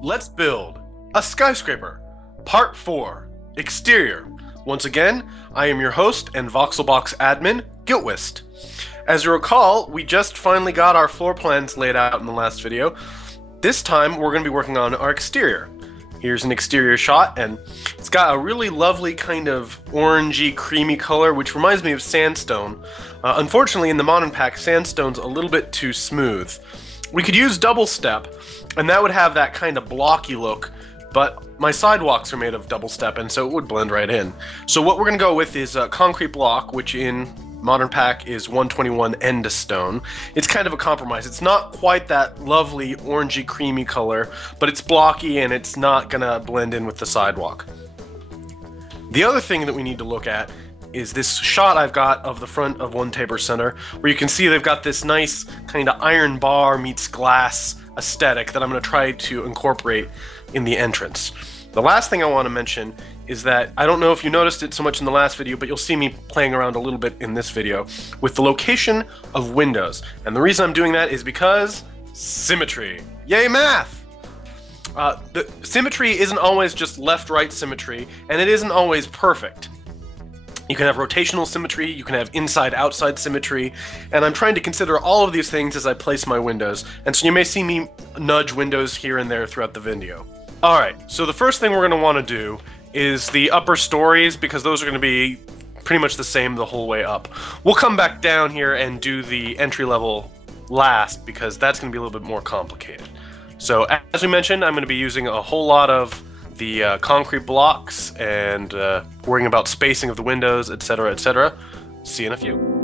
Let's build a skyscraper. Part 4. Exterior. Once again, I am your host and VoxelBox admin, Giltwist. As you recall, we just finally got our floor plans laid out in the last video. This time, we're going to be working on our exterior. Here's an exterior shot, and it's got a really lovely kind of orangey, creamy color, which reminds me of sandstone. Unfortunately, in the Modern Pack, sandstone's a little bit too smooth. We could use double step, and that would have that kind of blocky look, but my sidewalks are made of double step, and so it would blend right in. So what we're going to go with is a concrete block, which in Modern Pack is 121 Endostone. It's kind of a compromise. It's not quite that lovely orangey creamy color, but it's blocky and it's not gonna blend in with the sidewalk. The other thing that we need to look at is this shot I've got of the front of One Tabor Center, where you can see they've got this nice kind of iron bar meets glass aesthetic that I'm going to try to incorporate in the entrance. The last thing I want to mention is that I don't know if you noticed it so much in the last video, but you'll see me playing around a little bit in this video with the location of windows. And the reason I'm doing that is because symmetry. Yay, math! The symmetry isn't always just left-right symmetry, and it isn't always perfect. You can have rotational symmetry, you can have inside-outside symmetry, and I'm trying to consider all of these things as I place my windows, and so you may see me nudge windows here and there throughout the video. Alright, so the first thing we're going to want to do is the upper stories, because those are going to be pretty much the same the whole way up. We'll come back down here and do the entry level last, because that's going to be a little bit more complicated. So, as we mentioned, I'm going to be using a whole lot of the concrete blocks and worrying about spacing of the windows, etc., etc. See you in a few.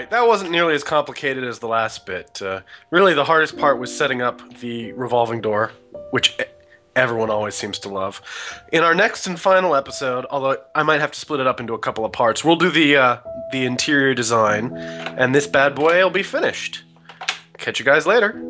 Alright, that wasn't nearly as complicated as the last bit. Really, the hardest part was setting up the revolving door, which everyone always seems to love. In our next and final episode, although I might have to split it up into a couple of parts, we'll do the interior design, and this bad boy will be finished. Catch you guys later.